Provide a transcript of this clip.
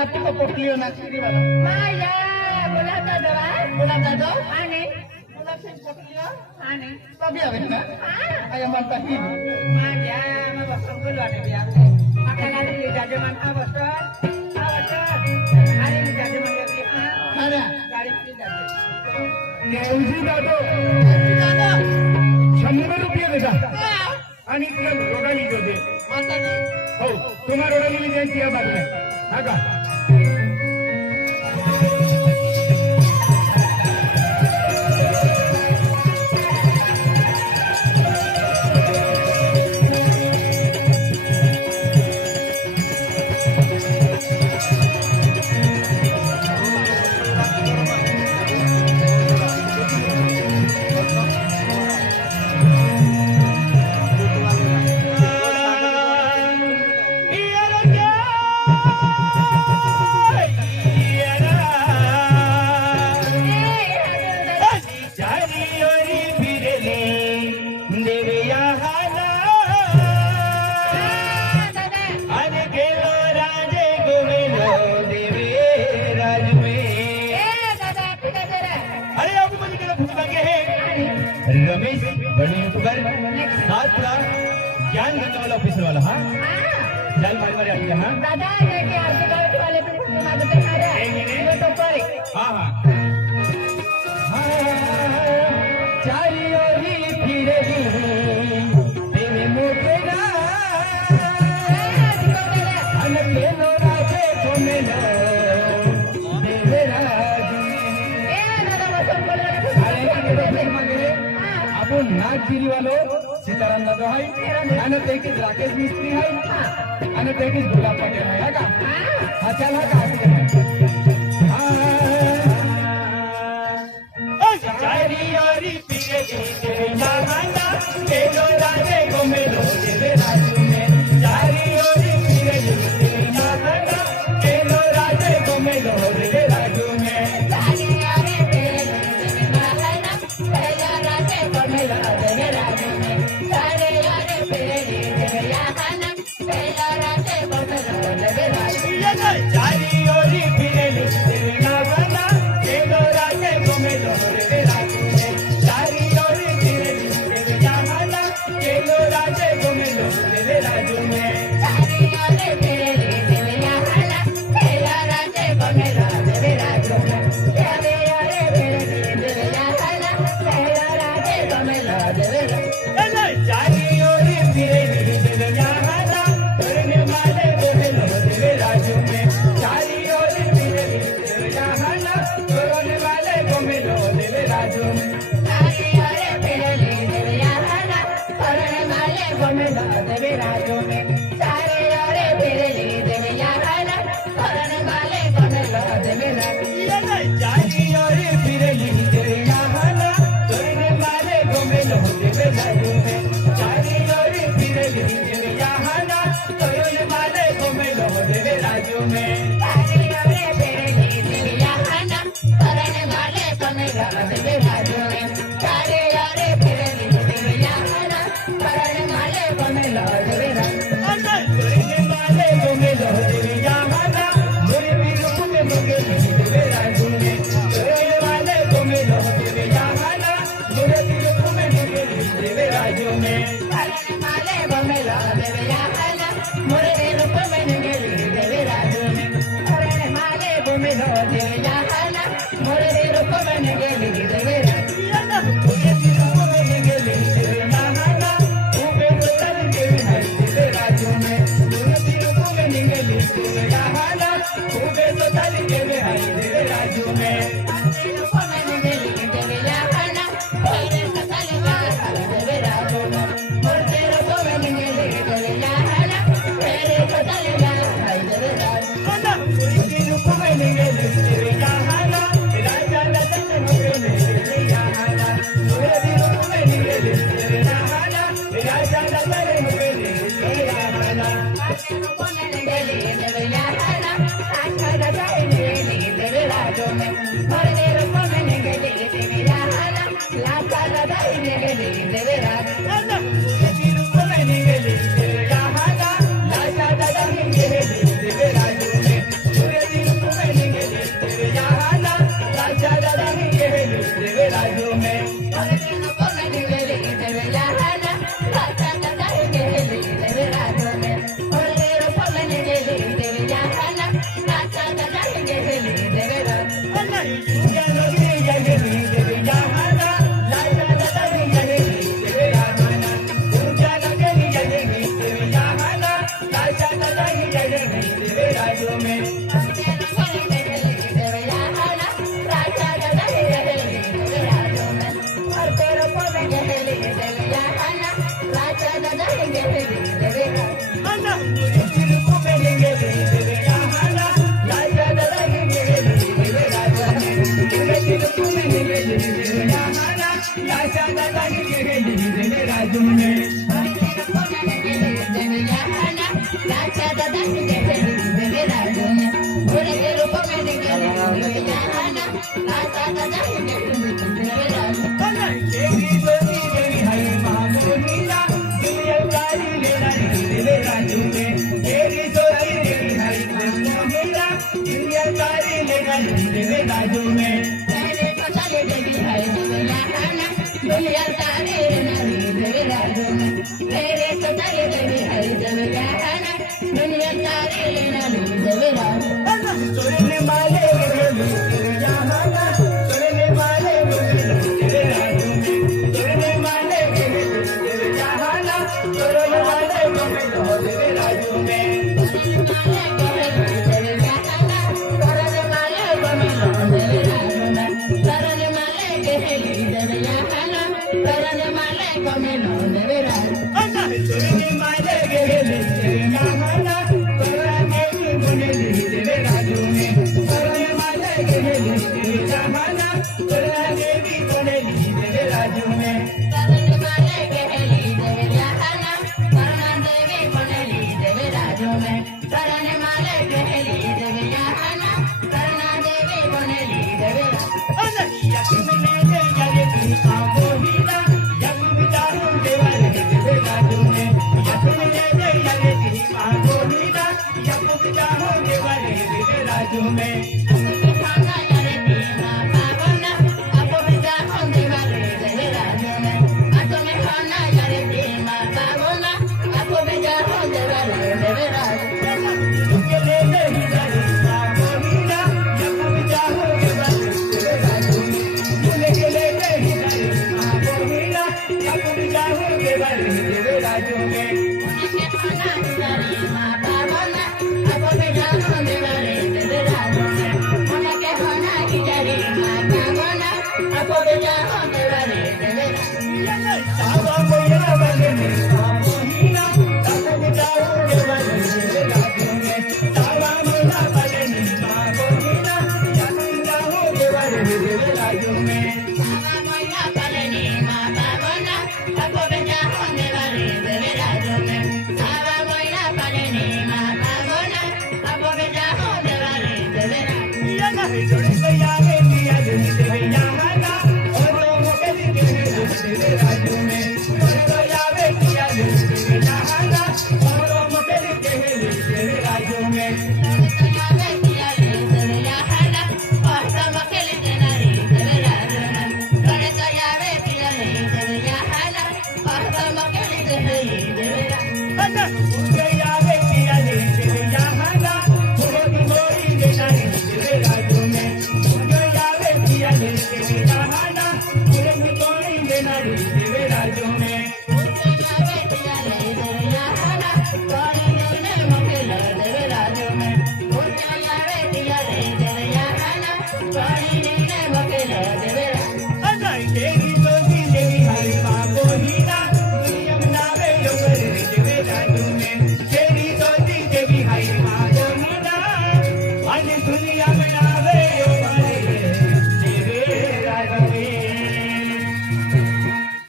आपकी पोटली होना चाहिए वाला माया गुलाब जाधव गुलाब जाधव आणि गुलाब सिंह पोटली आणि सभी आवे ना आया मानता ही माया मग बसून बोलवाने बी आपले आपल्याला आधी जाजे मानता बसतो आणि जाजे म्हणते अरे गाडीची जाते नेवजी जातो दादा 100 रुपये देता आणि तुला रोडाली घेऊ दे माता जी हो तुम्हा रोडाली जायची या बाजूला हा का रमेश बड़े यूट्यूबर साथ ज्ञान गंगा वाला ऑफिसर वाला हाँ जाल मारी आती है हाँ दादा लेके आजू बाजू वाले पे मदद कर रहे हैं तो पर हाँ हाँ चारी ओरी फिरे तेरे मोटेरा अनके नो राजे कोमेलो देवे राजू आपण नागगिरी वालो सीताराम दादा है आणि तेकीच राकेश मिस्त्री है आणि तेकीच गुलाब पटेल है का हा चल हा का चारी ओरी पिगे के मांगा केलो राजे गोमेलो देवे राजू में चारी ओरी पिगे के मांगा केलो राजे गोमेलो देवे राजू में चारी ओरी पिगे के मांगा केलो राजे गोमेलो देवे राजू में चारी ओरी पिगे के मांगा केलो राजे गोमेलो देवे राजू में चारी ओरी फिरे नागना केलो राजे गोमेलो रे राजू में चारी ओरी फिरे नागना केलो राजे गोमेलो रे राजू में चारी ओरी पिगे के मांगा केलो राजे गोमेलो देवे राजू में चारी ओरी पिगे के मांगा केलो राजे गोमेलो देवे चारी ओरी फिरे नागना करने वाले गोमेलो रे राजू में चारी ओरी फिरे नागना करने वाले गोमेलो रे राजू में चारी ओरी पिगे के मांगा करने वाले गोमेलो देवे राजू में चारी ओरी पिगे के मांगा करने वाले गोमेलो देवे राजू चारी ओरी फिरे नागना करने वाले गोमेलो रे राजू में चारी ओरी फिरे नागना करने वाले गोमेलो रे राजू में चारी ओरी पिगे के मांगा करने वाले गोमेलो देवे राजू में चारी ओरी पिगे के मांगा करने वाले गोमेलो देवे राजू करने वाले गोमेलो रे नागना मेरे विरुद्ध में गोमेलो रे राजू में करने वाले गोमेलो रे नागना मेरे विरुद्ध में गोमेलो रे राजू में करने वाले गोमेलो देवे राजू मोरे रूप में निगली देवे राजू में करने वाले गोमेलो देवे राजू मोरे रूप में निगली देवे राजू मुझे विरुद्ध में निगली रे नागना ऊपे उतर के है राजू में मुझे विरुद्ध में निगली रे नागना ऊपे उतर के है राजू में रूप में निगली देवे राजू मोरे सतल देवे राजू मोरे रूप में निगली देवे राजू मेरे सतल देवे राजू मुझे विरुद्ध में निगली रे नागना राजा ललन मुझे रे नागना मुझे विरुद्ध में निगली रे नागना राजा ललन मुझे रे नागना रूप में निगली देवे राजू आखा राजा निगली देवे राजू में मोरे रूप में निगली देवे राजू लाखा राजा निगली देवे राजू मुझे विरुद्ध में निगली रे नागना राजा ललन मुझे रे राजू में मुझे राजू में राजू में सोने माले सोने माले सोने माले राजू में राजू में राजू में दुनिया